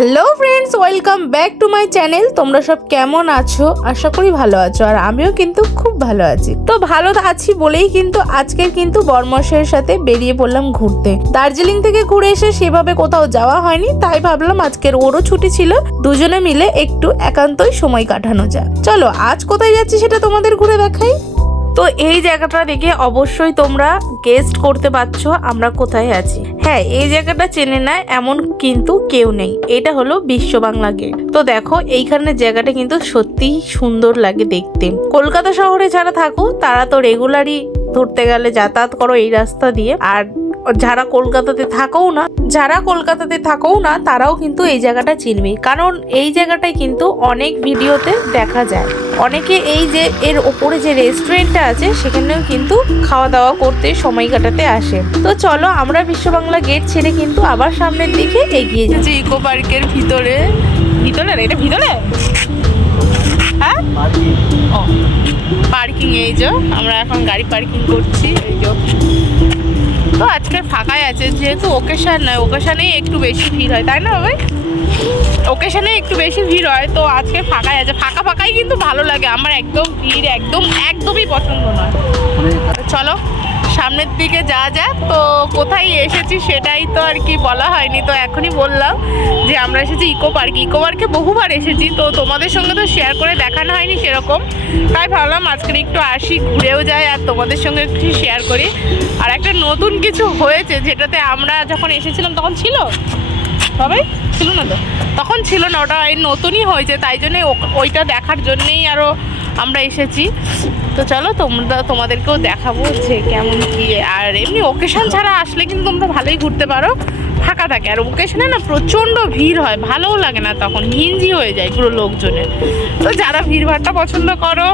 Hello friends, welcome back to my channel. তোমরা সব কেমন আছো? আশা করি ভালো আছো, আর আমিও কিন্তু খুব ভালো আছি। তো ভালো আছি বলেই কিন্তু আজকের কিন্তু বরমশাইয়ের সাথে বেরিয়ে পড়লাম ঘুরতে। দার্জিলিং থেকে ঘুরে এসে সেভাবে কোথাও যাওয়া হয়নি, তাই ভাবলাম আজকের ওরও ছুটি ছিল, দুজনে মিলে একটু একান্তই সময় কাটানো যায়। চলো আজ কোথায় যাচ্ছি সেটা তোমাদের ঘুরে দেখাই। তো এই জায়গাটা দেখে অবশ্যই তোমরা গেস্ট করতে পারছো আমরা কোথায় আছি। হ্যাঁ, এই জায়গাটা চেনে না এমন কিন্তু কেউ নেই। এটা হলো বিশ্ব বাংলা গেট। তো দেখো এইখানের জায়গাটা কিন্তু সত্যিই সুন্দর লাগে দেখতে। কলকাতা শহরে যারা থাকো তারা তো রেগুলারই ধরতে গেলে যাতায়াত করো এই রাস্তা দিয়ে, আর যারা কলকাতাতে থাকো না তারাও কিন্তু এই জায়গাটা চিনবে, কারণ এই জায়গাটায় কিন্তু অনেক ভিডিওতে দেখা যায়। অনেকে এই যে এর ওপরে যে রেস্টুরেন্টটা আছে সেখানেও কিন্তু খাওয়া দাওয়া করতে সময় কাটাতে আসে। তো চলো আমরা বিশ্ব বাংলা গেট ছেড়ে কিন্তু আবার সামনের দিকে এগিয়ে যাচ্ছি। ইকো পার্কের ভিতরে এটা ভিতরে হ্যাঁ পার্কিং। এই যে আমরা এখন গাড়ি পার্কিং করছি। এই যে তো আজকে ফাঁকাই আছে, যেহেতু ওকেশন নয়, ওকেশনেই একটু বেশি ভিড় হয়, তাই না ভাই? ওকেশনে একটু বেশি ভিড় হয়, তো আজকে ফাঁকাই আছে। ফাঁকাই কিন্তু ভালো লাগে। আমার একদম ভিড় একদমই পছন্দ নয়। চলো সামনের দিকে যাওয়া যাক। তো কোথায় এসেছি সেটাই তো আর কি বলা হয়নি, তো এখনই বললাম যে আমরা এসেছি ইকো পার্কে বহুবার এসেছি, তো তোমাদের সঙ্গে তো শেয়ার করে দেখানো হয়নি সেরকম, তাই ভাবলাম আজকে একটু আসি, ঘুরেও যাই আর তোমাদের সঙ্গে একটু শেয়ার করি। আর একটা নতুন কিছু হয়েছে, যেটাতে আমরা যখন এসেছিলাম তখন ছিল সবাই ছিল না, তো তখন ছিল না, ওটা এই নতুনই হয়েছে, তাই জন্যই ওইটা দেখার জন্যেই আরও আমরা এসেছি। তো চলো তোমাদেরকেও দেখাবো যে কেমন কি। আর এমনি ওকেশন ছাড়া আসলে কিন্তু তোমরা ভালোই ঘুরতে পারো, ফাঁকা থাকে। আর ওকেশনে না প্রচণ্ড ভিড় হয়, ভালোও লাগে না, তখন ঘিঞ্জি হয়ে যায় পুরো লোকজনের। তো যারা ভিড়ভাড়টা পছন্দ করো,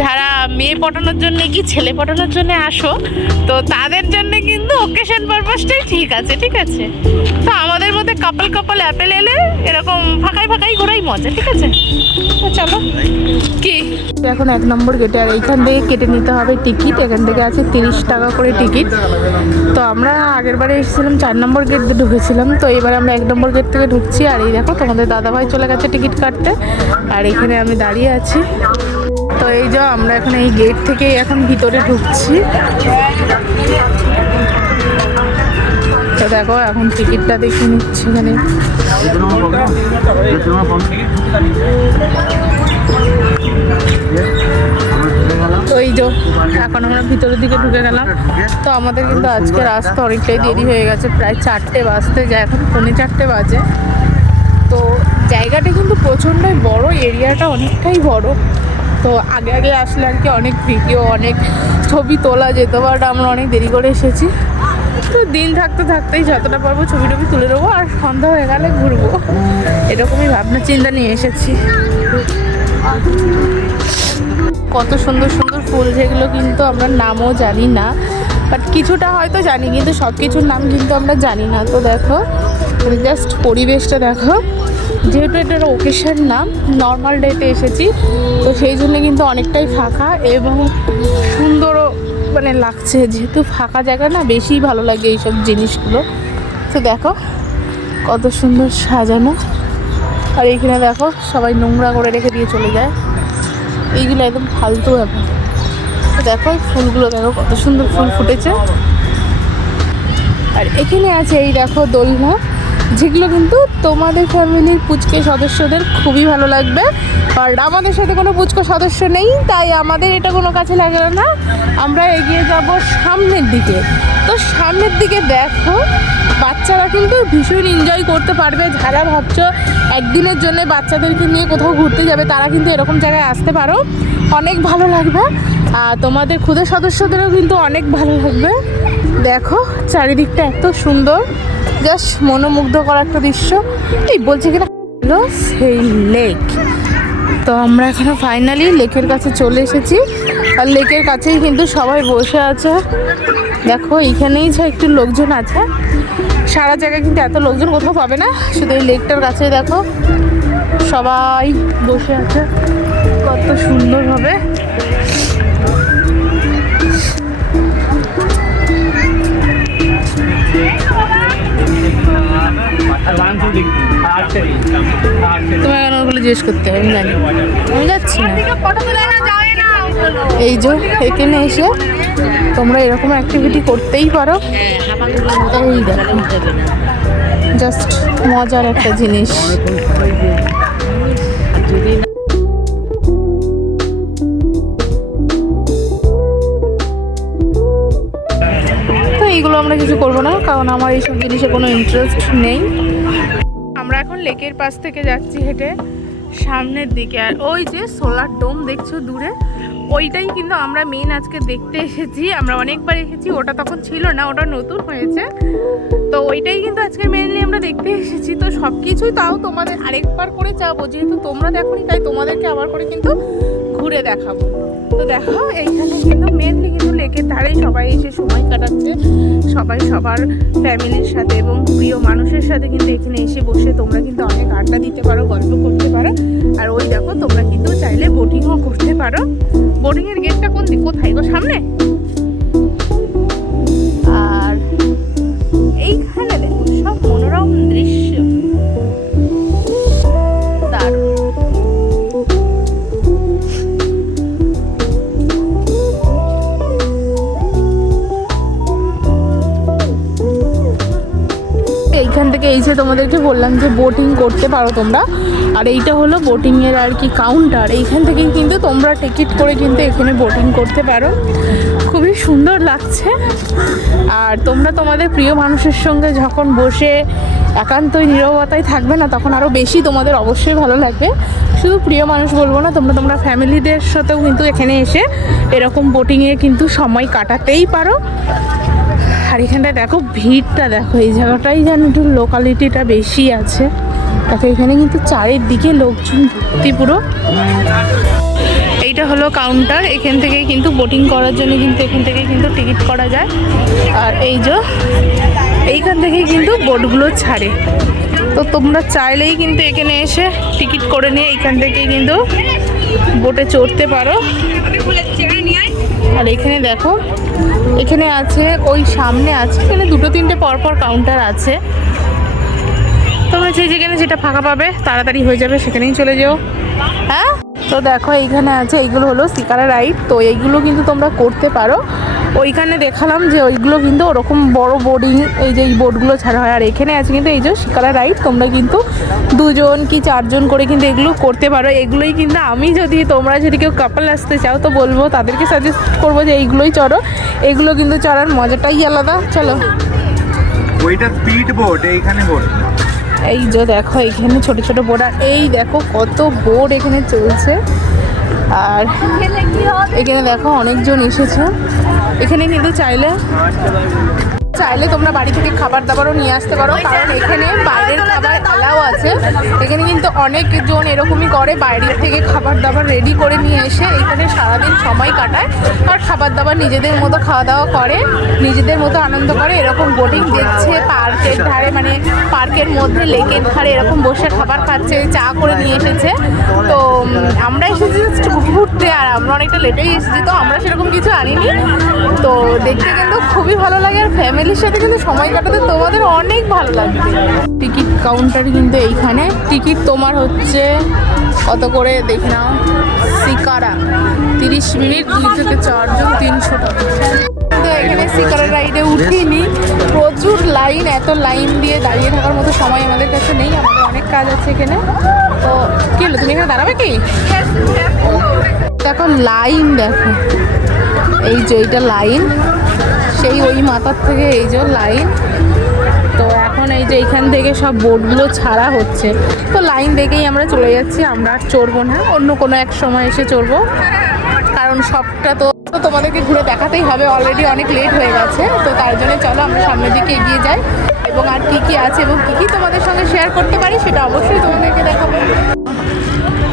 যারা মেয়ে পটানোর জন্য কি ছেলে পটানোর জন্য আসো, তো তাদের জন্য কিন্তু ওকেশন পারপাসটাই ঠিক আছে। তো আমাদের মধ্যে কাপল অ্যাপেল এলে এরকম ফাঁকাই ঘোরাই মজা, ঠিক আছে? তো চলো কি এখন 1 নম্বর গেটে, আর এইখান থেকে কেটে নিতে হবে টিকিট। এখান থেকে আছে 30 টাকা করে টিকিট। তো আমরা আগের বারে এসেছিলাম 4 নম্বর গেট দিয়ে ঢুকেছিলাম, তো এবার আমরা 1 নম্বর গেট থেকে ঢুকছি। আর এই দেখো তোমাদের দাদাভাই চলে গেছে টিকিট কাটতে, আর এখানে আমি দাঁড়িয়ে আছি। তো এই যে আমরা এখন এই গেট থেকে এখন ভিতরে ঢুকছি। তো দেখো এখন টিকিটটা দেখে নিচ্ছি এখানে। তো এই যে এখন আমরা ভিতরের দিকে ঢুকে গেলাম। তো আমাদের কিন্তু আজকে রাস্তা অনেকটাই দেরি হয়ে গেছে, প্রায় 4টে বাজতে যায়, এখন 3:45 বাজে। তো জায়গাটা কিন্তু প্রচণ্ডই বড়, এরিয়াটা অনেকটাই বড়। তো আগে আসলে আর কি অনেক ভিডিও, অনেক ছবি তোলা যেত, বাট আমরা অনেক দেরি করে এসেছি। তো দিন থাকতেই যতটা পারবো ছবি তুলে দেবো, আর সন্ধ্যা হয়ে গেলে ঘুরবো, এরকমই ভাবনা চিন্তা নিয়ে এসেছি। কত সুন্দর ফুল, যেগুলো কিন্তু আমরা নামও জানি না, বাট কিছুটা হয়তো জানি, কিন্তু সব কিছুর নাম কিন্তু আমরা জানি না। তো দেখো জাস্ট পরিবেশটা দেখো, যেহেতু এটার ওকেশন নাম, নর্মাল ডেতে এসেছি, তো সেই জন্য কিন্তু অনেকটাই ফাঁকা এবং সুন্দরও মানে লাগছে। যেহেতু ফাঁকা জায়গা না, বেশি ভালো লাগে এইসব জিনিসগুলো। তো দেখো কত সুন্দর সাজানো, আর এইখানে দেখো সবাই নোংরা করে রেখে দিয়ে চলে যায়, এইগুলো একদম ফালতু ব্যাপার। তো দেখো ফুলগুলো দেখো কত সুন্দর ফুল ফুটেছে। আর এখানে আছে এই দেখো দোলনা, যেগুলো কিন্তু তোমাদের ফ্যামিলির পুচকে সদস্যদের খুবই ভালো লাগবে। আর আমাদের সাথে কোনো পুচকো সদস্য নেই, তাই আমাদের এটা কোনো কাছে লাগলো না। আমরা এগিয়ে যাব সামনের দিকে। তো সামনের দিকে দেখো বাচ্চারা কিন্তু ভীষণ এনজয় করতে পারবে। যারা ভাবছো একদিনের জন্য বাচ্চাদেরকে নিয়ে কোথাও ঘুরতে যাবে, তারা কিন্তু এরকম জায়গায় আসতে পারো, অনেক ভালো লাগবে। আর তোমাদের খুদের সদস্যদেরও কিন্তু অনেক ভালো লাগবে। দেখো চারিদিকটা এত সুন্দর, জাস্ট মনোমুগ্ধ করা একটা দৃশ্য। এই বলছে কিনা সেই লেক। তো আমরা এখানে ফাইনালি লেকের কাছে চলে এসেছি, আর লেকের কাছেই কিন্তু সবাই বসে আছে। দেখো এইখানেই যে একটু লোকজন আছে, সারা জায়গায় কিন্তু এত লোকজন কোথাও পাবে না, শুধু এই লেকটার কাছেই দেখো সবাই বসে আছে কত সুন্দরভাবে। জিজ্ঞেস করতে হবে, আমি জানি, আমি যাচ্ছি না। এই যে এখানে এসে তোমরা এরকম অ্যাক্টিভিটি করতেই পারো। এই দেখো জাস্ট মজার একটা জিনিস। তো এইগুলো আমরা কিছু করবো না, কারণ আমার এইসব জিনিসে কোনো ইন্টারেস্ট নেই। আমরা এখন লেকের পাশ থেকে যাচ্ছি হেঁটে সামনের দিকে। আর ওই যে সোলার ডোম দেখছো দূরে, ওইটাই কিন্তু আমরা মেন আজকে দেখতে এসেছি। আমরা অনেকবার এসেছি, ওটা তখন ছিল না, ওটা নতুন হয়েছে। তো ওইটাই কিন্তু আজকে মেনলি আমরা দেখতে এসেছি। তো সব কিছুই তাও তোমাদের আরেকবার করে যাবো, যেহেতু তোমরা দেখোনি তাই তোমাদেরকে আবার করে কিন্তু ঘুরে দেখাবো। তো দেখো এইখানে কিন্তু মেনলি কিন্তু লেকের ধারেই সবাই এসে সময় কাটাচ্ছে, সবাই সবার ফ্যামিলির সাথে এবং প্রিয় মানুষের সাথে কিন্তু এখানে এসে বসে তোমরা কিন্তু অনেক আড্ডা দিতে পারো, গল্প করতে পারো। আর ওই দেখো তোমরা কিন্তু চাইলে বোটিংও করতে পারো। বোটিংয়ের গেটটা কোথায় গো? সামনে। আর এইখানে দেখো সব মনোরম দৃশ্য, দারুণ। এইখান থেকে এই যে তোমাদেরকে বললাম যে বোটিং করতে পারো তোমরা। আর এইটা হলো বোটিংয়ের আর কি কাউন্টার। এইখান থেকেই কিন্তু তোমরা টিকিট করে কিন্তু এখানে বোটিং করতে পারো। খুবই সুন্দর লাগছে। আর তোমরা তোমাদের প্রিয় মানুষের সঙ্গে যখন বসে একান্তই নীরবতায় থাকবে না, তখন আরও বেশি তোমাদের অবশ্যই ভালো লাগবে। শুধু প্রিয় মানুষ বলবো না, তোমরা ফ্যামিলিদের সাথেও কিন্তু এখানে এসে এরকম বোটিংয়ে কিন্তু সময় কাটাতেই পারো। আর এখানটায় দেখো ভিড়টা দেখো, এই জায়গাটাই যেন একটু লোকালিটিটা বেশি আছে। দেখো এখানে কিন্তু চারিদিকে লোকজন ভর্তি পুরো। এইটা হলো কাউন্টার, এখান থেকেই কিন্তু বোটিং করার জন্য কিন্তু এখান থেকে কিন্তু টিকিট করা যায়। আর এই যে এইখান থেকেই কিন্তু বোটগুলো ছাড়ে। তো তোমরা চাইলেই কিন্তু এখানে এসে টিকিট করে নিয়ে এইখান থেকেই কিন্তু বোটে চড়তে পারো। আর এখানে দেখো এখানে আছে, ওই সামনে আছে, এখানে 2-3টে পরপর কাউন্টার আছে। তোমরা যেখানে যেটা ফাঁকা পাবে তাড়াতাড়ি হয়ে যাবে সেখানেই চলে যাও। হ্যাঁ, তো দেখো এইখানে আছে, এইগুলো হলো শিকারা রাইড। তো এইগুলো কিন্তু তোমরা করতে পারো। ওইখানে দেখালাম যে ওইগুলো কিন্তু ওরকম বড় বোর্ডিং, এই যে এই বোটগুলো ছাড়া হয়। আর এখানে আছে কিন্তু এই যে শিকারা রাইড, তোমরা কিন্তু 2জন কি 4জন করে কিন্তু এগুলো করতে পারো। এগুলোই কিন্তু তোমরা যদি কেউ কাপল আসতে চাও তো বলবো, তাদেরকে সাজেস্ট করবো যে এইগুলোই চড়ো। এগুলো কিন্তু চড়ার মজাটাই আলাদা। চলো, ওইটা স্পিড বোট, এইখানে বোট। এই যে দেখো এখানে ছোট ছোট বোট। আর এই দেখো কত বোট এখানে চলছে। আর এখানে দেখো অনেকজন এসেছে। এখানে কিন্তু চাইলে তোমরা বাড়ি থেকে খাবার দাবারও নিয়ে আসতে পারো, কারণ এখানে বাইরের খাবার অ্যালাউ আছে। এখানে কিন্তু অনেকজন এরকমই করে, বাইরের থেকে খাবার দাবার রেডি করে নিয়ে এসে এখানে সারাদিন সময় কাটায়। আর খাবার দাবার নিজেদের মতো খাওয়া দাওয়া করে, নিজেদের মতো আনন্দ করে। এরকম বোটিং দেখছে পার্কের ধারে, মানে পার্কের মধ্যে লেকের ধারে এরকম বসে খাবার খাচ্ছে, চা করে নিয়ে এসেছে। তো আমরা এসেছি ঘুরতে, আর আমরা অনেকটা লেটেই এসেছি, তো আমরা সেরকম কিছু আনিনি। তো দেখতে কিন্তু খুবই ভালো লাগে, আর ফ্যামিলির সাথে কিন্তু সময় কাটাতে তোমাদের অনেক ভালো লাগবে। টিকিট কাউন্টার কিন্তু এইখানে। টিকিট তোমার হচ্ছে কত করে দেখে নাও। শিকারা 30 মিনিট, 2 থেকে 4 জন 300 টাকা। তো এখানে শিকারা রাইডে উঠিনি, প্রচুর লাইন। এত লাইন দিয়ে দাঁড়িয়ে থাকার মতো সময় আমাদের কাছে নেই, আমাদের অনেক কাজ আছে এখানে। তো কি হলো, তুমি এখানে দাঁড়াবে কি? দেখো লাইন, দেখো এই যে এইটা লাইন, সেই ওই মাথার থেকে এই যে লাইন। তো এখন এই যে এইখান থেকে সব বোটগুলো ছাড়া হচ্ছে, তো লাইন দেখেই আমরা চলে যাচ্ছি। আমরা আর চড়বো না, অন্য কোনো এক সময় এসে চড়বো, কারণ সবটা তো তোমাদেরকে ঘুরে দেখাতেই হবে। অলরেডি অনেক লেট হয়ে গেছে, তো তার জন্য চলো আমরা সামনের দিকে এগিয়ে যাই, এবং আর কি কি আছে এবং কি তোমাদের সঙ্গে শেয়ার করতে পারি সেটা অবশ্যই তোমাদেরকে দেখাবো।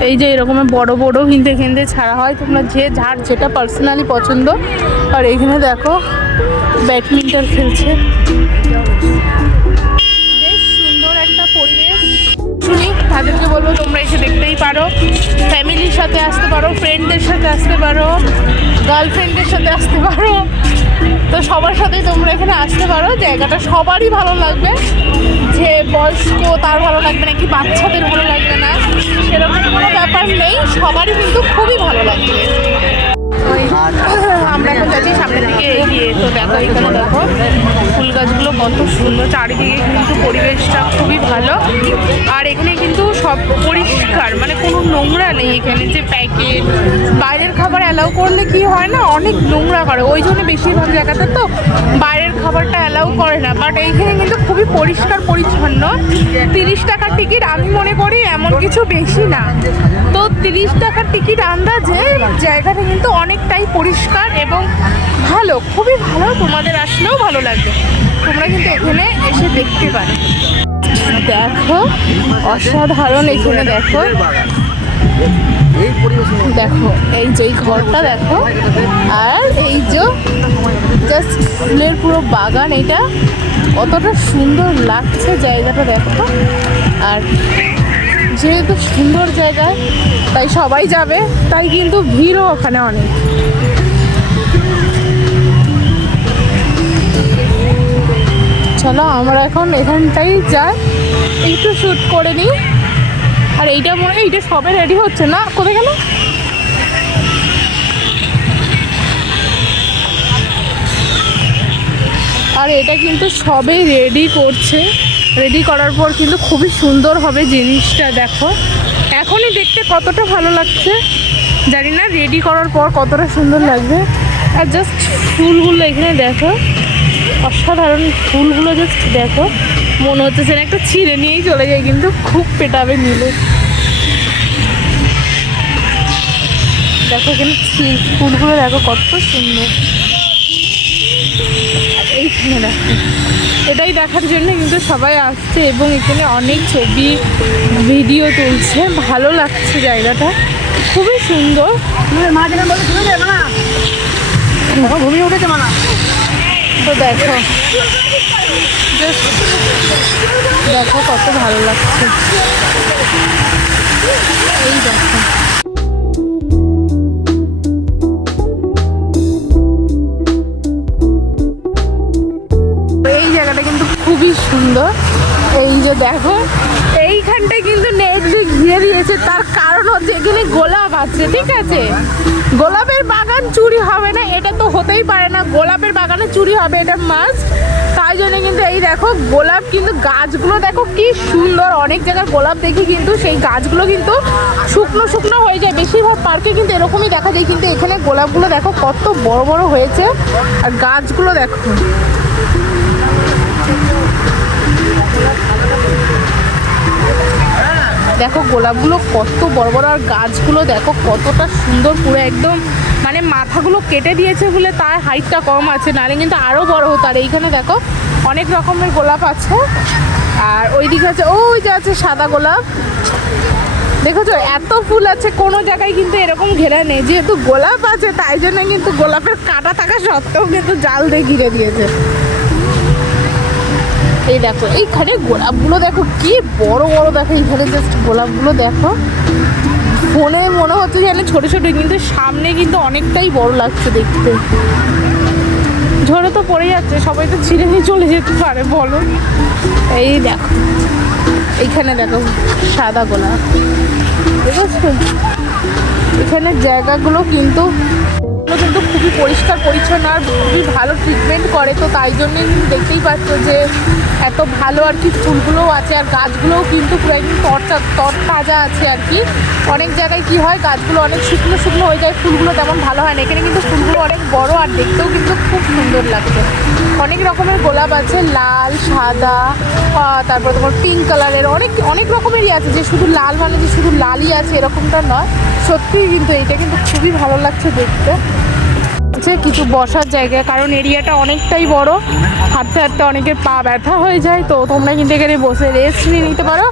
এই যে এরকমের বড় বড়ও কিন্তু এখান থেকে ছাড়া হয়, তোমরা যার যেটা পার্সোনালি পছন্দ। আর এইখানে দেখো ব্যাডমিন্টন খেলছে, বেশ সুন্দর একটা পরিবেশ। আসুনি তাদেরকে বলবো তোমরা এসে দেখতেই পারো, ফ্যামিলির সাথে আসতে পারো, ফ্রেন্ডদের সাথে আসতে পারো, গার্লফ্রেন্ডের সাথে আসতে পারো, তো সবার সাথেই তোমরা এখানে আসতে পারো। জায়গাটা সবারই ভালো লাগবে, যে বয়স্ক তার ভালো লাগবে নাকি বাচ্চাদের ভালো লাগবে না সেরকম কোনো ব্যাপার নেই, সবারই কিন্তু খুবই ভালো লাগবে। আমরা এখন যাচ্ছি সামনের দিকে এগিয়ে, তো দেখো এখানে দেখো ফুল গাছগুলো কত সুন্দর, চারিদিকে কিন্তু পরিবেশটা খুবই ভালো। আর এখানে কিন্তু সব পরিষ্কার, মানে কোনো নোংরা নেই এখানে, যে প্যাকেট বাইরের খাবার অ্যালাউ করলে কি হয় না অনেক নোংরা করে, ওই জন্য বেশিরভাগ জায়গাতে তো বাইরের খাবারটা অ্যালাউ করে না। বাট এইখানে কিন্তু খুবই পরিষ্কার পরিচ্ছন্ন। 30 টাকার টিকিট, আমি মনে করি এমন কিছু বেশি না, তো 30 টাকার টিকিট আন্দাজে জায়গাটা কিন্তু অনেকটাই পরিষ্কার এবং ভালো, খুবই ভালো। তোমাদের আসলেও ভালো লাগবে, তোমরা কিন্তু এখানে এসে দেখতে পারো। দেখো অসাধারণ, এখানে দেখো দেখো এই যে ঘরটা দেখো, আর এই যে জাস্ট ফুলের পুরো বাগান, এটা কতটা সুন্দর লাগছে জায়গাটা দেখো। আর যেহেতু সুন্দর জায়গায় তাই সবাই যাবে, তাই কিন্তু ভিড়ও ওখানে অনেক। চলো আমরা এখন এখানটাই যাই, একটু শ্যুট করে নিই। আর এইটা মনে হয় এইটা সবে রেডি হচ্ছে না, কোথায় গেল? আর এটা কিন্তু সবে রেডি করছে, রেডি করার পর কিন্তু খুবই সুন্দর হবে জিনিসটা। দেখো এখনই দেখতে কতটা ভালো লাগছে, জানি না রেডি করার পর কতটা সুন্দর লাগবে। আর জাস্ট ফুলগুলো এখানে দেখো, অসাধারণ ফুলগুলো জাস্ট দেখো, মনে হচ্ছে যেন একটা ছিঁড়ে নিয়েই চলে যায়, কিন্তু খুব পেটাবে নিলে। দেখো এখানে ফুলগুলো দেখো কত সুন্দর, এইখানে দেখো, এটাই দেখার জন্য কিন্তু সবাই আসছে এবং এখানে অনেক ছবি ভিডিও তুলছে, ভালো লাগছে জায়গাটা, খুবই সুন্দর। ঘুমিয়ে উঠেছে মানা, তো দেখো জাস্ট দেখো কত ভালো লাগছে, এই দেখো। এই জায়গাটা কিন্তু খুবই সুন্দর, এই যে দেখো এইখানটায় কিন্তু নেট দিয়ে ঘিরে দিয়েছে, তার কারণ হচ্ছে এখানে গোলাপ আছে, ঠিক আছে? গোলাপের বাগান চুরি হবে না, এটা তো হতেই পারে না, গোলাপের বাগানে চুরি হবে এটা মাস্ট। তাই জন্য কিন্তু এই দেখো গোলাপ, কিন্তু গাছগুলো দেখো কি সুন্দর, অনেক জায়গায় গোলাপ দেখি কিন্তু সেই গাছগুলো কিন্তু শুকনো শুকনো হয়ে যায়, বেশিরভাগ পার্কে কিন্তু এরকমই দেখা যায়, কিন্তু এখানে গোলাপগুলো দেখো কত বড় বড় হয়েছে, আর গাছগুলো দেখো দেখো গোলাপগুলো কত বড় বড়, আর গাছগুলো দেখো কতটা সুন্দর, পুরো একদম মানে মাথাগুলো কেটে দিয়েছে বলে তার হাইটটা কম আছে, নাহলে কিন্তু আরও বড় হতো। আর এইখানে দেখো অনেক রকমের গোলাপ আছে, আর ওই দিকে আছে, ওই যে আছে সাদা গোলাপ, দেখেছো এত ফুল আছে, কোনো জায়গায় কিন্তু এরকম ঘেরা নেই, যেহেতু গোলাপ আছে তাই জন্য কিন্তু গোলাপের কাঁটা থাকা সত্ত্বেও কিন্তু জাল দিয়ে ঘিরে দিয়েছে। এই দেখো এইখানে গোলাপগুলো দেখো কি বড় বড়, দেখো এইখানে জাস্ট গোলাপগুলো দেখো, ফোনে মনে হচ্ছে যেন ছোট ছোট, কিন্তু সামনে কিন্তু অনেকটাই বড় লাগছে দেখতে। ঝরে তো পড়ে যাচ্ছে, সবাই তো ছিঁড়ে নিয়ে চলে যেতে পারে বলো। এই দেখো এইখানে দেখো সাদা গোলাপ, ঠিক আছে? এখানে জায়গাগুলো কিন্তু খুবই পরিষ্কার পরিচ্ছন্ন আর খুবই ভালো ট্রিটমেন্ট করে, তো তাই জন্যই দেখতেই পাচ্ছ যে এত ভালো আর কি ফুলগুলোও আছে, আর গাছগুলোও কিন্তু পুরো একদম তরতাজা আছে আর কি। অনেক জায়গায় কি হয় গাছগুলো অনেক শুকনো শুকনো হয়ে যায়, ফুলগুলো তেমন ভালো হয় না, এখানে কিন্তু ফুলগুলো অনেক বড় আর দেখতেও কিন্তু খুব সুন্দর লাগছে। অনেক রকমের গোলাপ আছে, লাল, সাদা, তারপর তোমার পিঙ্ক কালারের, অনেক অনেক রকমেরই আছে, যে শুধু লাল মানে যে শুধু লালই আছে এরকমটা নয়। সত্যিই কিন্তু এটা কিন্তু খুবই ভালো লাগছে দেখতে। আছে কিছু বসার জায়গা, কারণ এরিয়াটা অনেকটাই বড়, হাঁটতে হাঁটতে অনেকের পা ব্যথা হয়ে যায়, তো তোমরা কিন্তু এখানে বসে রেস্ট নিয়ে নিতে পারো।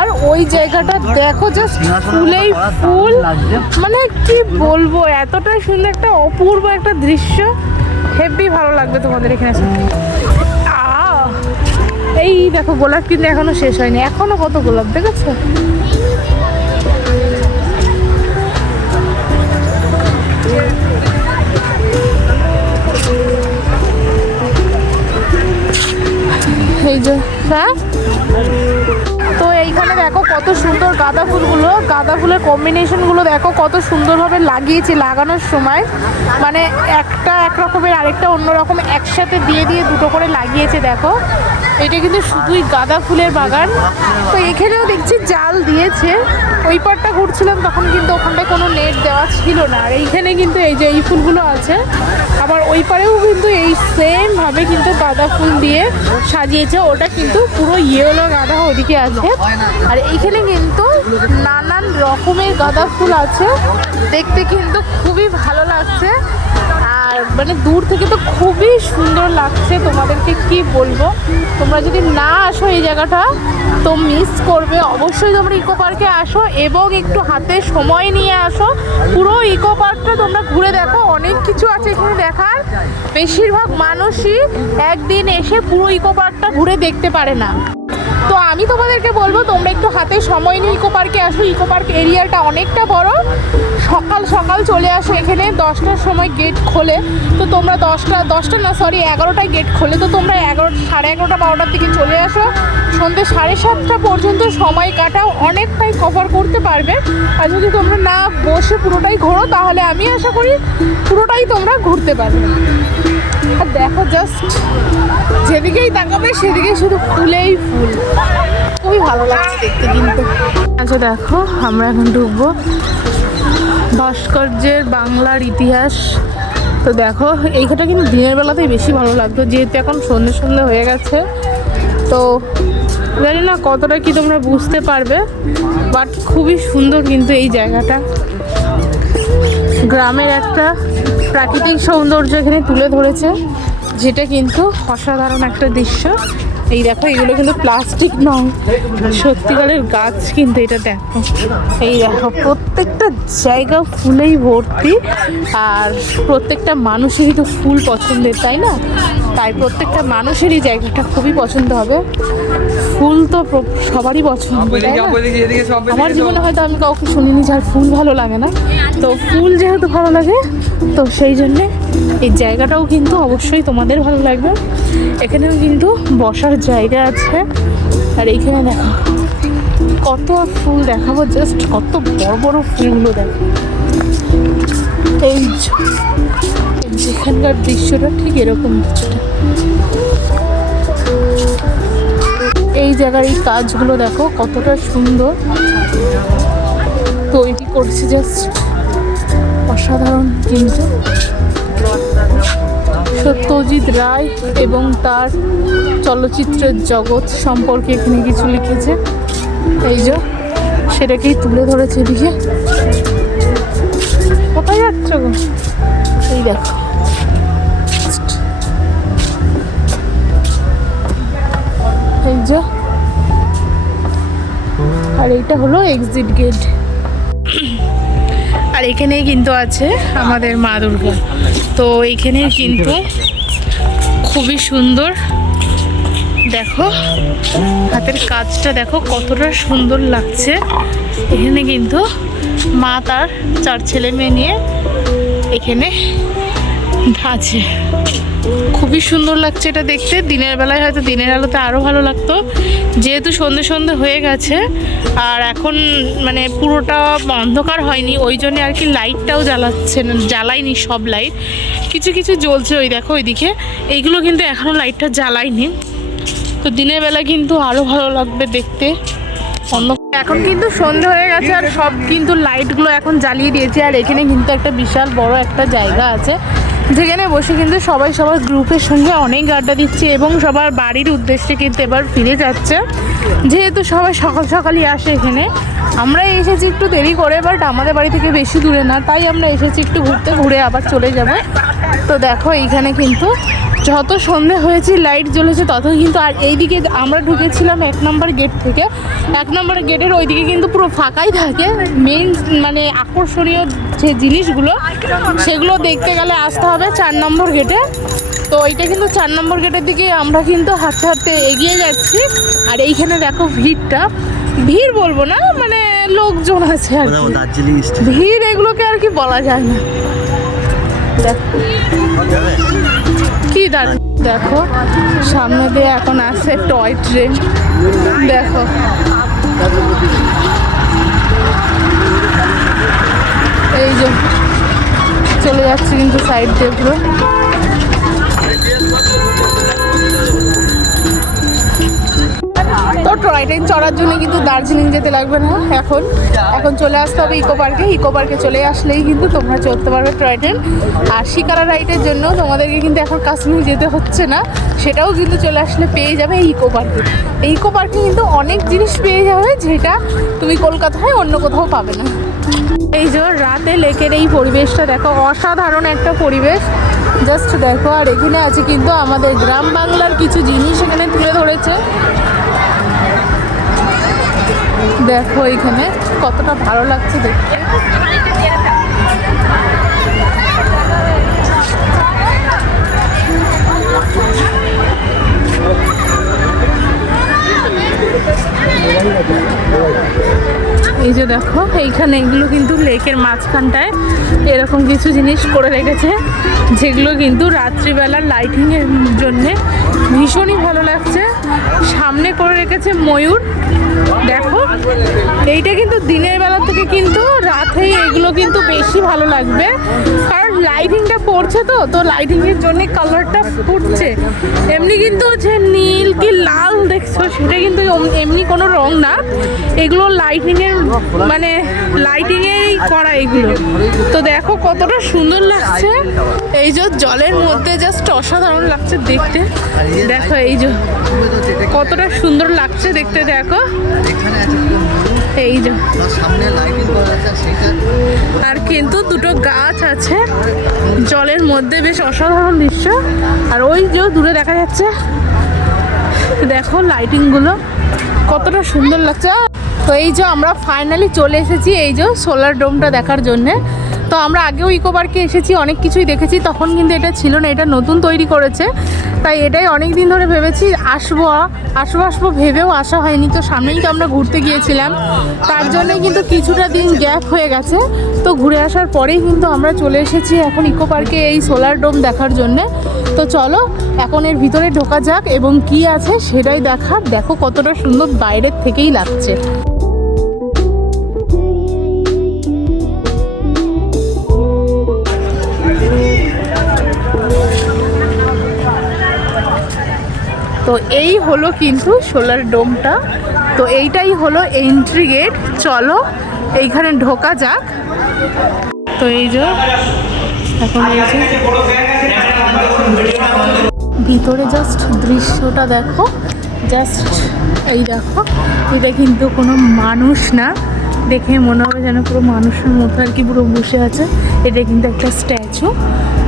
আর ওই জায়গাটা দেখো জাস্ট ফুলেই ফুল, মানে কি বলবো, এতটাই সুন্দর একটা অপূর্ব একটা দৃশ্য, হেভি ভালো লাগবে তোমাদের এখানে। এই দেখো গোলাপ কিন্তু এখনো শেষ হয়নি, এখনো কত গোলাপ দেখেছো। এই যে হ্যাঁ, তো এইখানে দেখো কত সুন্দর গাঁদা ফুলগুলো, গাঁদা ফুলের কম্বিনেশনগুলো দেখো কত সুন্দরভাবে লাগিয়েছে লাগানোর সময়, মানে একটা এক রকমের আরেকটা অন্য রকম একসাথে দিয়ে দিয়ে দুটো করে লাগিয়েছে দেখো। এটা কিন্তু শুধুই গাঁদা ফুলের বাগান। তো এখানেও দেখছি জাল দিয়েছে, ওই পারটা ঘুরছিলাম তখন কিন্তু ওখানটায় কোনো নেট দেওয়া ছিল না। আর এইখানে কিন্তু এই যে এই ফুলগুলো আছে, আবার ওই পারেও কিন্তু এই সেমভাবে কিন্তু গাঁদা ফুল দিয়ে সাজিয়েছে, ওটা কিন্তু পুরো ইয়েলো গাঁদা ওদিকে আছে। আর এইখানে কিন্তু নানান রকমের গাঁদা ফুল আছে, দেখতে কিন্তু খুবই ভালো লাগছে। আর মানে দূর থেকে তো খুবই সুন্দর লাগছে, তোমাদেরকে কি বলবো। তোমরা যদি না আসো এই জায়গাটা তো মিস করবে। অবশ্যই তোমরা ইকো পার্কে আসো এবং একটু হাতে সময় নিয়ে আসো, পুরো ইকো পার্কটা তোমরা ঘুরে দেখো, অনেক কিছু আছে এখানে দেখার। বেশিরভাগ মানুষই একদিন এসে পুরো ইকো পার্কটা ঘুরে দেখতে পারে না। তো আমি তোমাদেরকে বলবো তোমরা একটু হাতে সময় নিয়ে ইকো পার্কে আসো। ইকো পার্ক এরিয়াটা অনেকটা বড়, সকাল সকাল চলে আসো এখানে, 10টার সময় গেট খোলে। তো তোমরা 11টায় গেট খোলে, তো তোমরা 11:30 12টার দিকে চলে আসো, সন্ধ্যে 7:30 পর্যন্ত সময় কাটাও, অনেকটাই কভার করতে পারবে। আর যদি তোমরা না বসে পুরোটাই ঘোরো তাহলে আমি আশা করি পুরোটাই তোমরা ঘুরতে পারবে। আর দেখো জাস্ট যেদিকেই তাকাবে সেদিকেই শুধু ফুলেই ফুল, খুবই ভালো লাগছে দেখতে কিন্তু। আচ্ছা দেখো আমরা এখন ঢুকবো ভাস্কর্যের বাংলার ইতিহাস। তো দেখো এইখানটা কিন্তু দিনের বেলাতেই বেশি ভালো লাগতো, যেহেতু এখন সন্ধ্যে সন্ধ্যে হয়ে গেছে। তো জানি না কতটা কি তোমরা বুঝতে পারবে, বাট খুবই সুন্দর কিন্তু এই জায়গাটা। গ্রামের একটা প্রাকৃতিক সৌন্দর্য এখানে তুলে ধরেছে, যেটা কিন্তু অসাধারণ একটা দৃশ্য। এই দেখো এগুলো কিন্তু প্লাস্টিক নয়, সত্যিকারের গাছ কিন্তু এটা দেখো। এই দেখো প্রত্যেকটা জায়গা ফুলেই ভর্তি, আর প্রত্যেকটা মানুষেরই তো ফুল পছন্দের, তাই না? তাই প্রত্যেকটা মানুষেরই জায়গাটা খুবই পছন্দ হবে। ফুল তো সবারই পছন্দ, তাই না? আমার জীবনে হয়তো আমি কাউকে শুনিনি যার ফুল ভালো লাগে না। তো ফুল যেহেতু ভালো লাগে তো সেই জন্যে এই জায়গাটাও কিন্তু অবশ্যই তোমাদের ভালো লাগবে। এখানেও কিন্তু বসার জায়গা আছে। আর এইখানে দেখো কত ফুল দেখাবো, জাস্ট কত বড় বড় ফুলগুলো দেখো। এই যেখানকার দৃশ্যটা ঠিক এরকম কিছুটা। এই জায়গার এই কাজগুলো দেখো কতটা সুন্দর তৈরি করছে, জাস্ট অসাধারণ কিন্তু। সত্যজিৎ রায় এবং তার চলচ্চিত্রের জগৎ সম্পর্কে এখানে কিছু লিখেছে, এই যে সেটাকেই তুলে ধরেছে এদিকে। কোথায় যাচ্ছ গো? এই দেখো এই যে, আর এইটা হলো এক্সিট গেট। আর এখানেই কিন্তু আছে আমাদের মা দুর্গা। তো এইখানে কিন্তু খুবই সুন্দর, দেখো হাতের কাজটা দেখো কতটা সুন্দর লাগছে। এখানে কিন্তু মা তার 4 ছেলে মেয়ে নিয়ে এখানে আছে, খুবই সুন্দর লাগছে এটা দেখতে। দিনের বেলায় হয়তো দিনের আলোতে আরও ভালো লাগতো, যেহেতু সন্ধে সন্ধে হয়ে গেছে আর এখন মানে পুরোটা অন্ধকার হয়নি, ওই জন্য আর কি লাইটটাও জ্বালায়নি সব লাইট, কিছু কিছু জ্বলছে। ওই দেখো ওইদিকে এইগুলো কিন্তু এখনও লাইটটা জ্বালায়নি। তো দিনের বেলা কিন্তু আরও ভালো লাগবে দেখতে। এখন কিন্তু সন্ধে হয়ে গেছে আর সব কিন্তু লাইটগুলো এখন জ্বালিয়ে দিয়েছে। আর এখানে কিন্তু একটা বিশাল বড় একটা জায়গা আছে, যেখানে বসে কিন্তু সবাই সবার গ্রুপের সঙ্গে অনেক আড্ডা দিচ্ছে এবং সবার বাড়ির উদ্দেশ্যে কিন্তু এবার ফিরে যাচ্ছে, যেহেতু সবাই সকাল সকালই আসে এখানে। আমরা এসেছি একটু দেরি করে, বাট আমাদের বাড়ি থেকে বেশি দূরে না, তাই আমরা এসেছি একটু ঘুরতে, ঘুরে আবার চলে যাব। তো দেখো এইখানে কিন্তু যত সন্ধে হয়েছে লাইট জ্বলেছে তত কিন্তু। আর এইদিকে আমরা ঢুকেছিলাম 1 নম্বর গেট থেকে। 1 নম্বর গেটের ওইদিকে কিন্তু পুরো ফাঁকাই থাকে। মেইন মানে আকর্ষণীয় যে জিনিসগুলো সেগুলো দেখতে গেলে আসতে হবে 4 নম্বর গেটে। তো এইটা কিন্তু 4 নম্বর গেটের দিকে আমরা কিন্তু হাঁটতে হাঁটতে এগিয়ে যাচ্ছি। আর এইখানে দেখো ভিড়টা, ভিড় বলবো না মানে লোকজন আছে আর কি। ভিড় এগুলোকে আর কি বলা যায় না। দেখো কি দেখো সামনে দিয়ে এখন আসছে টয় ট্রেন। দেখো এই যে চলে যাচ্ছে কিন্তু সাইড দিয়ে পুরো। তো টয় ট্রেন চড়ার জন্য কিন্তু দার্জিলিং যেতে লাগবে না। এখন চলে আসতে হবে ইকো পার্কে। ইকো পার্কে চলে আসলেই কিন্তু তোমরা চড়তে পারবে টয় ট্রেন। আর শিকারা রাইডের জন্য তোমাদেরকে কিন্তু এখন কাশ্মীর যেতে হচ্ছে না, সেটাও কিন্তু চলে আসলে পেয়ে যাবে এই ইকো পার্কে। এই ইকো পার্কে কিন্তু অনেক জিনিস পেয়ে যাবে যেটা তুমি কলকাতায় অন্য কোথাও পাবে না। এই যে রাতে লেকের এই পরিবেশটা দেখো, অসাধারণ একটা পরিবেশ। জাস্ট দেখো। আর এখানে আছে কিন্তু আমাদের গ্রাম বাংলার কিছু জিনিস এখানে তুলে ধরেছে। দেখো এখানে কতটা ভালো লাগছে দেখতে। এই যে দেখো এইখানে এগুলো কিন্তু লেকের মাঝখানটায় এরকম কিছু জিনিস করে রেখেছে, যেগুলো কিন্তু রাত্রিবেলা লাইটিংয়ের জন্যে ভীষণই ভালো লাগছে। সামনে করে রেখেছে ময়ূর। দেখো এইটা কিন্তু দিনের বেলা থেকে কিন্তু রাতে এগুলো কিন্তু বেশি ভালো লাগবে, কারণ লাইটিংটা পড়ছে। তো লাইটিংয়ের জন্য কালারটা ফুটছে। এমনি কিন্তু যে নীল কি লাল দেখছো সেটা কিন্তু এমনি কোনো রং না, এগুলো লাইটিংয়ের মানে লাইটিংয়েই করা এগুলো। তো দেখো কতটা সুন্দর লাগছে। এই যে জলের মধ্যে জাস্ট অসাধারণ লাগছে দেখতে। দেখো এই যে কতটা সুন্দর লাগছে দেখতে। দেখো এই যে আর কিন্তু দুটো গাছ আছে জলের মধ্যে, বেশ অসাধারণ দৃশ্য। আর ওই যে দূরে দেখা যাচ্ছে দেখো লাইটিংগুলো কতটা সুন্দর লাগছে। তো এই যে আমরা ফাইনালি চলে এসেছি এই যে সোলার ডোমটা দেখার জন্যে। তো আমরা আগেও ইকো পার্কে এসেছি, অনেক কিছুই দেখেছি, তখন কিন্তু এটা ছিল না, এটা নতুন তৈরি করেছে। তাই এটাই অনেক দিন ধরে ভেবেছি আসবো ভেবেও আসা হয়নি। তো সামনেই তো আমরা ঘুরতে গিয়েছিলাম, তার জন্যই কিন্তু কিছুটা দিন গ্যাপ হয়ে গেছে। তো ঘুরে আসার পরেই কিন্তু আমরা চলে এসেছি এখন ইকো পার্কে এই সোলার ডোম দেখার জন্যে। তো চলো এখন এর ভিতরে ঢোকা যাক এবং কি আছে সেটাই দেখার। দেখো কতটা সুন্দর বাইরের থেকেই লাগছে। তো এই হলো কিন্তু সোলার ডোমটা। তো এইটাই হলো এন্ট্রি গেট। চলো এইখানে ঢোকা যাক। তো এই যে এখন এই যে ভিতরে জাস্ট দৃশ্যটা দেখো। জাস্ট এই দেখো, এটা কিন্তু কোনো মানুষ না, দেখে মনে হবে যেন পুরো মানুষের মতো আর কি পুরো বসে আছে। এটা কিন্তু একটা স্ট্যাচু।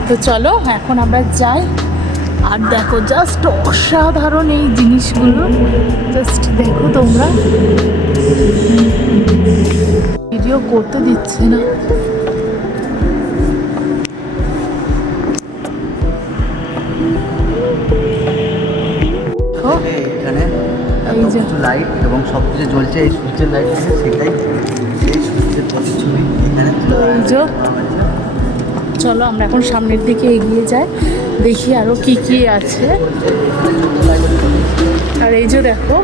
তো চলো এখন আমরা যাই। আর দেখো জাস্ট অসাধারণ এই জিনিসগুলো, জাস্ট দেখো তোমরা। ভিডিও করতে দিচ্ছে না। এখানে এত কিছু লাইট এবং সব কিছু জ্বলছে, এই সূর্যের লাইট আছে সেটাই, এই সূর্যের ছবি এখানে। চলো আমরা এখন সামনের দিকে এগিয়ে যাই, দেখি আরো কি কি আছে। আর এই যে দেখো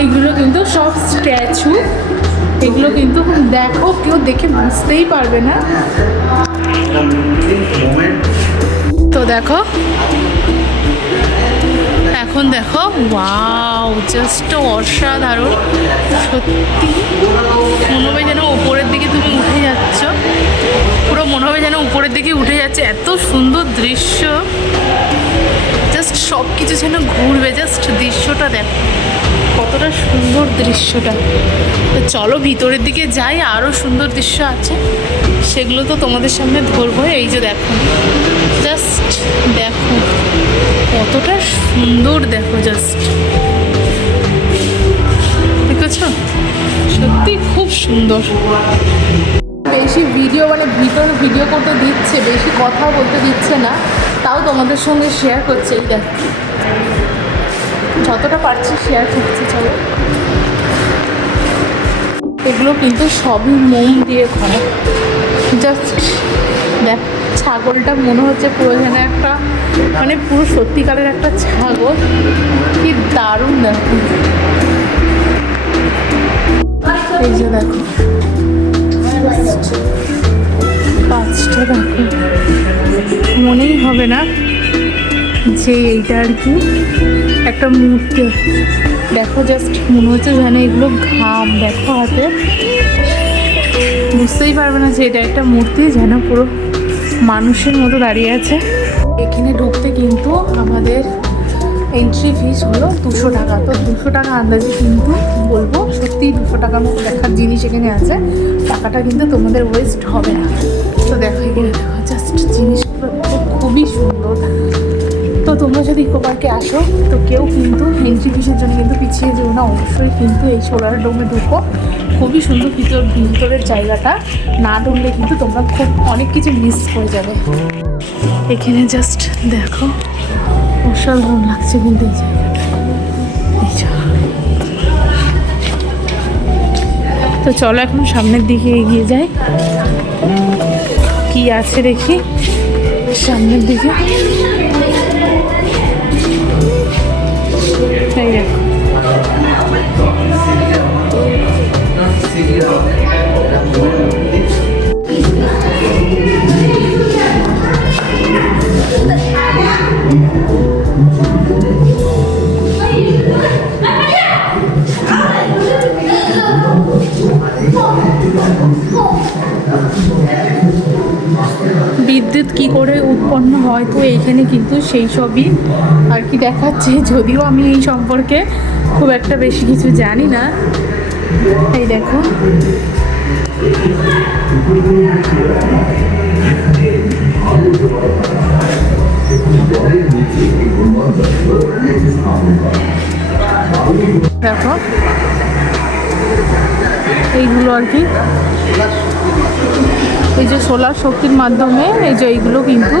এইগুলো কিন্তু সব স্ট্যাচু, এগুলো কিন্তু দেখো কেউ দেখে বুঝতেই পারবে না। তো দেখো এখন দেখো, ওয়াও জাস্ট অসাধারণ সত্যি। মনে হবে যেন উপরের দিকে তুমি উঠে যাচ্ছ, পুরো মনে হবে যেন উপরের দিকে উঠে যাচ্ছে, এত সুন্দর দৃশ্য। জাস্ট সব কিছু যেন ঘুরবে, জাস্ট দৃশ্যটা দেখো কতটা সুন্দর দৃশ্যটা। তো চলো ভিতরের দিকে যাই, আরও সুন্দর দৃশ্য আছে, সেগুলো তো তোমাদের সামনে ধরবো। এই যে দেখো, জাস্ট দেখো সুন্দর দেখো, জাস্ট দেখেছো, সত্যি খুব সুন্দর। বেশি ভিডিও মানে ভিতরে ভিডিও করতে দিচ্ছে, বেশি কথা বলতে দিচ্ছে না, তাও তোমাদের সঙ্গে শেয়ার করছে। এই দেখো, যতটা পারছি শেয়ার করছি। চলো, এগুলো কিন্তু সবই মোম দিয়ে করা। জাস্ট দেখ, ছাগলটা মনে হচ্ছে পুরো যেন একটা মানে পুরো সত্যিকারের একটা ছাগল, কি দারুণ দেখো। এই যে দেখো পাঁচটা, দেখো মনেই হবে না যে এইটা আর কি একটা মূর্তি। দেখো জাস্ট মনে হচ্ছে যেন এগুলো ঘাম, দেখো হাতে, বুঝতেই পারবে না যে এটা একটা মূর্তি, যেন পুরো মানুষের মতো দাঁড়িয়ে আছে। এখানে ঢুকতে কিন্তু আমাদের এন্ট্রি ফিস হলো 200 টাকা। তো 200 টাকা আন্দাজে কিন্তু বলবো সত্যি 200 টাকার মতো দেখার জিনিস এখানে আছে, টাকাটা কিন্তু তোমাদের ওয়েস্ট হবে না। তো দেখো এখানে দেখো জাস্ট জিনিসগুলো খুবই সুন্দর। তো তোমরা যদি ইকো পার্কে আসো তো কেউ কিন্তু এন্ট্রি ফিসের জন্য কিন্তু পিছিয়ে যেও না, অবশ্যই কিন্তু এই সোলার ডোমে ঢুকো। খুবই সুন্দর ভিতরের জায়গাটা, না ঢুকলে কিন্তু তোমরা খুব অনেক কিছু মিস করে যাবে। এখানে জাস্ট দেখো অসাধারণ লাগছে কিন্তু এই জায়গাটা। তো চলো এখন সামনের দিকে এগিয়ে যাই, কি আছে দেখি সামনের দিকে। এই দেখো বিদ্যুৎ কি করে উৎপন্ন হয়, তো এইখানে কিন্তু সেই সবই আর কি দেখাচ্ছে, যদিও আমি এই সম্পর্কে খুব একটা বেশি কিছু জানি না। এই দেখো দেখো এইগুলো আর কি, এই যে সোলার শক্তির মাধ্যমে এই যে এইগুলো কিন্তু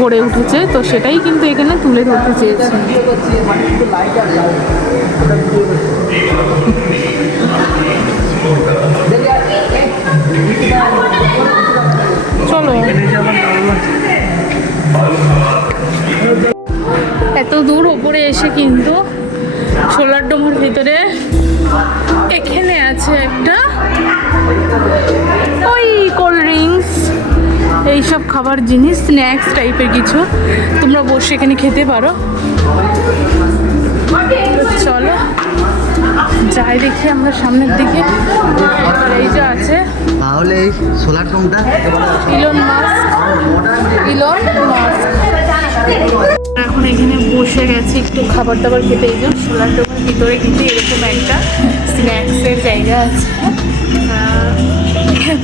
গড়ে উঠেছে, তো সেটাই কিন্তু এখানে তুলে ধরতে চেয়েছে। চলো, এত দূর ওপরে এসে কিন্তু সোলার ডোমের ভিতরে এখানে আছে একটা ওই কোল্ড ড্রিঙ্কস, এইসব খাবার জিনিস, স্ন্যাক্স টাইপের কিছু, তোমরা বসে এখানে খেতে পারো। চলো যাই দেখি আমরা সামনের দিকে। আর এই যে আছে তাহলে এই সোলার ডোমটা ইলন মাস্ক। এখন এখানে বসে গেছি একটু খাবার দাবার খেতে। এই যে সোলার ডোমের ভিতরে কিন্তু এরকম একটা স্ন্যাক্সের জায়গা আছে,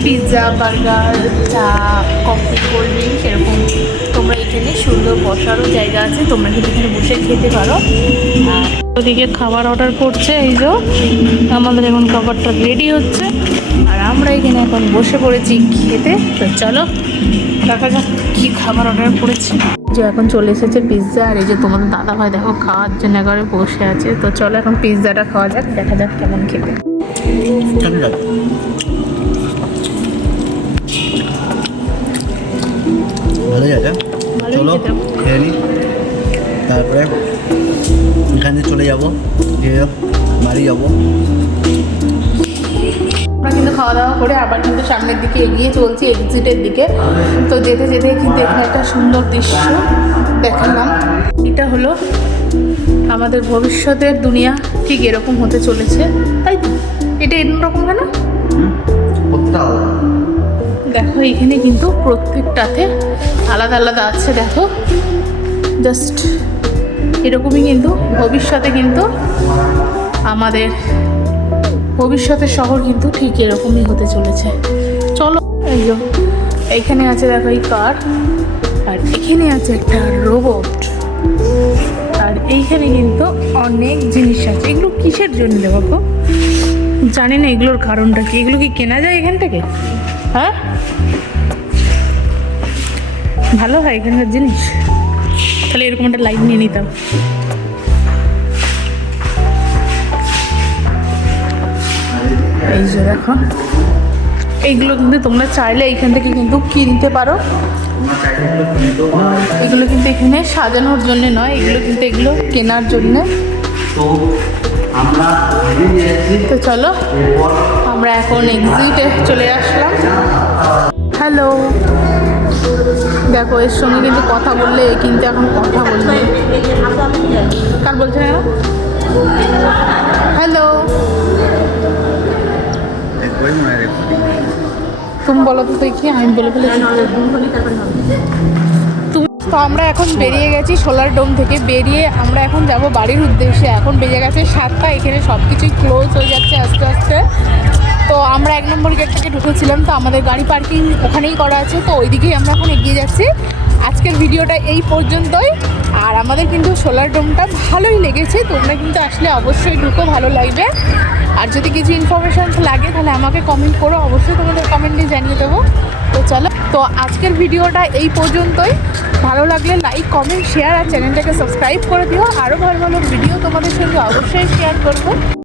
পিৎজা, বার্গার, চা, কফি, কোল্ড ড্রিঙ্কস এরকম। তোমরা এখানে সুন্দর বসারও জায়গা আছে, তোমরা কিন্তু এখানে বসে খেতে পারো। আর ওদিকে খাবার অর্ডার করছে, এই যে আমাদের এখন খাবারটা রেডি হচ্ছে আর আমরা এখানে এখন বসে পড়েছি খেতে। তো চলো দেখা যাক কি খাবার অর্ডার করেছি। যে এখন চলে এসেছে পিৎজা, আর এই যে তোমাদের দাদা ভাই দেখো খাওয়ার জন্য ঘরে বসে আছে। তো চলো এখন পিৎজাটা খাওয়া যাক, দেখা যাক কেমন খেতে। ভালোই আছে, চলো খেয়ে নিই, তারপরে এখানে চলে যাবো, গিয়ে বাড়ি যাবো। আমরা কিন্তু খাওয়া দাওয়া করে আবার কিন্তু সামনের দিকে এগিয়ে চলছি, এক্সিটের দিকে। তো যেতে যেতে কিন্তু এখানে একটা সুন্দর দৃশ্য দেখালাম। এটা হলো আমাদের ভবিষ্যতের দুনিয়া, ঠিক এরকম হতে চলেছে, তাই তো? এটা এরকম কেন দেখো, এখানে কিন্তু প্রত্যেকটাতে আলাদা আলাদা আছে। দেখো জাস্ট এরকমই কিন্তু ভবিষ্যতে কিন্তু আমাদের ভবিষ্যতের শহর কিন্তু ঠিক এরকমই হতে চলেছে। চলো, এই যে এইখানে আছে দেখো এই কার, আর এখানে আছে একটা রোবট, আর এইখানে কিন্তু অনেক জিনিস আছে। এগুলো কিসের জন্য বাবু জানি না, এগুলোর কারণটা কি? এগুলো কি কেনা যায় এখান থেকে? হ্যাঁ, ভালো হয় এখানকার জিনিস। তাহলে এরকম একটা লাইন নিয়ে নিতাম। এই যে দেখো, এইগুলো কিন্তু তোমরা চাইলে এইখান থেকে কিন্তু কিনতে পারো। এগুলো কিন্তু এখানে সাজানোর জন্য নয়, এগুলো কেনার জন্য। তো আমরা তো চলো, আমরা এখন এক্সিটে চলে আসলাম। হ্যালো, দেখো এর সঙ্গে কিন্তু কথা বললে, কিন্তু এখন কথা বলবে। কার বলছে না? হ্যালো, দেখবোই মনে হয় রেকর্ডিং। তুমি বলো তো দেখি, আমি বলে ফেলেছি। তো আমরা এখন বেরিয়ে গেছি সোলার ডোম থেকে। বেরিয়ে আমরা এখন যাব বাড়ির উদ্দেশ্যে। এখন বেজে গেছে 7টা। এখানে সব কিছুই ক্লোজ হয়ে যাচ্ছে আস্তে আস্তে। তো আমরা 1 নম্বর গেট থেকে ঢুকেছিলাম, তো আমাদের গাড়ি পার্কিং ওখানেই করা আছে, তো ওইদিকেই আমরা এখন এগিয়ে যাচ্ছি। আজকের ভিডিওটা এই পর্যন্তই। আর আমাদের কিন্তু সোলার ডোমটা ভালোই লেগেছে। তোমরা কিন্তু আসলে অবশ্যই ঢুকো, ভালো লাগবে। আর যদি কিছু ইনফরমেশান লাগে তাহলে আমাকে কমেন্ট করো, অবশ্যই তোমাদের কমেন্টে জানিয়ে দেবো। তো চলো, তো আজকের ভিডিওটা এই পর্যন্তই। ভালো লাগলে লাইক, কমেন্ট, শেয়ার আর চ্যানেলটাকে সাবস্ক্রাইব করে দিও। আরও ভালো ভালো ভিডিও তোমাদের সঙ্গে অবশ্যই শেয়ার করবো।